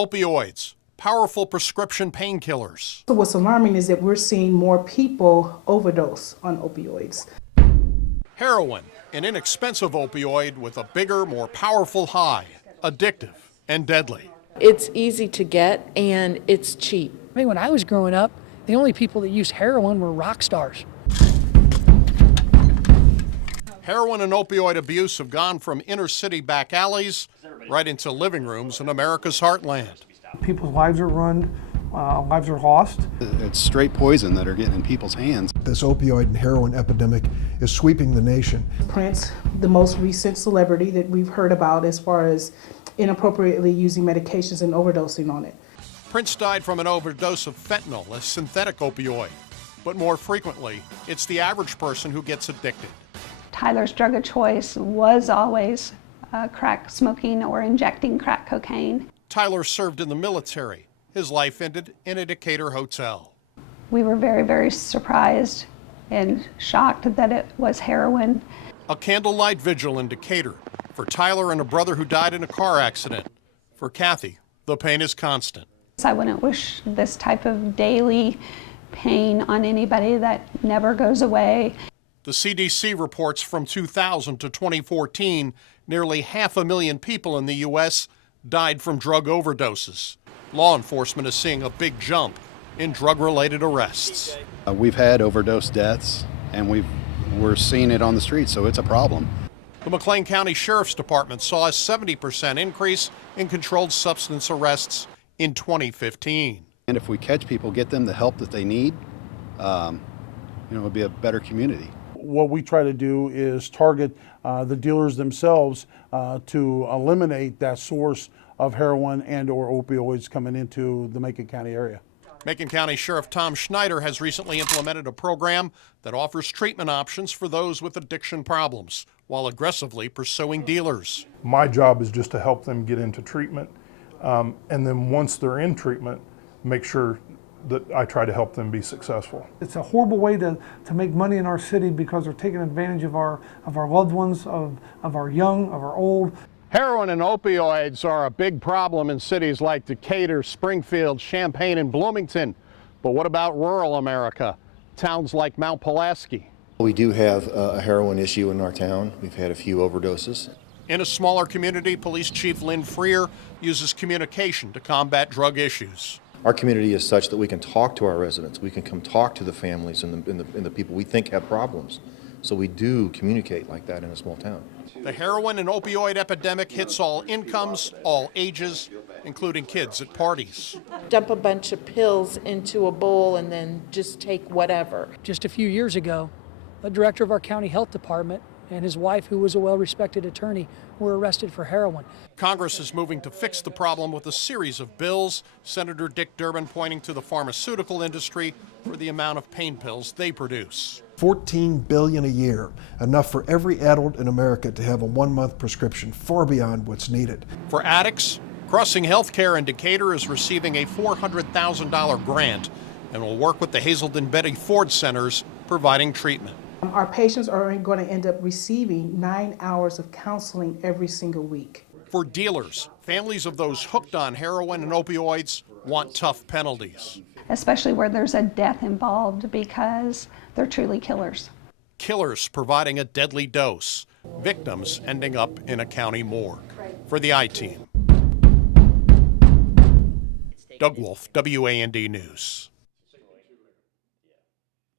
Opioids, powerful prescription painkillers. So what's alarming is that we're seeing more people overdose on opioids. Heroin, an inexpensive opioid with a bigger, more powerful high, addictive and deadly. It's easy to get and it's cheap. I mean, when I was growing up, the only people that used heroin were rock stars. Heroin and opioid abuse have gone from inner city back alleys right into living rooms in America's heartland. People's lives are ruined, lives are lost. It's straight poison that are getting in people's hands. This opioid and heroin epidemic is sweeping the nation. Prince, the most recent celebrity that we've heard about as far as inappropriately using medications and overdosing on it. Prince died from an overdose of fentanyl, a synthetic opioid. But more frequently, it's the average person who gets addicted. Tyler's drug of choice was always crack smoking or injecting crack cocaine. Tyler served in the military. His life ended in a Decatur hotel. We were very, very surprised and shocked that it was heroin. A candlelight vigil in Decatur for Tyler and a brother who died in a car accident. For Kathy, the pain is constant. I wouldn't wish this type of daily pain on anybody. That never goes away. The CDC reports from 2000 to 2014, nearly 500,000 people in the U.S. died from drug overdoses. Law enforcement is seeing a big jump in drug-related arrests. We've had overdose deaths, and we're seeing it on the streets, so it's a problem. The McLean County Sheriff's Department saw a 70% increase in controlled substance arrests in 2015. And if we catch people, get them the help that they need, it'll be a better community. What we try to do is target the dealers themselves to eliminate that source of heroin and or opioids coming into the Macon County area. Macon County Sheriff Tom Schneider has recently implemented a program that offers treatment options for those with addiction problems while aggressively pursuing dealers. My job is just to help them get into treatment, and then once they're in treatment, make sure that I try to help them be successful. It's a horrible way to make money in our city because they're taking advantage of our loved ones, of our young, of our old. Heroin and opioids are a big problem in cities like Decatur, Springfield, Champaign, and Bloomington. But what about rural America? Towns like Mount Pulaski. We do have a heroin issue in our town. We've had a few overdoses. In a smaller community, Police Chief Lynn Freer uses communication to combat drug issues. Our community is such that we can talk to our residents. We can come talk to the families and the people we think have problems. So we do communicate like that in a small town. The heroin and opioid epidemic hits all incomes, all ages, including kids at parties. Dump a bunch of pills into a bowl and then just take whatever. Just a few years ago, the director of our county health department and his wife, who was a well-respected attorney, were arrested for heroin. Congress is moving to fix the problem with a series of bills. Senator Dick Durbin pointing to the pharmaceutical industry for the amount of pain pills they produce. $14 billion a year, enough for every adult in America to have a 1-month prescription, far beyond what's needed. For addicts, Crossing Healthcare in Decatur is receiving a $400,000 grant and will work with the Hazelden Betty Ford Centers providing treatment. Our patients are going to end up receiving 9 hours of counseling every single week. For dealers, families of those hooked on heroin and opioids want tough penalties. Especially where there's a death involved, because they're truly killers. Killers providing a deadly dose, victims ending up in a county morgue. For the I-Team, Doug Wolfe, WAND News.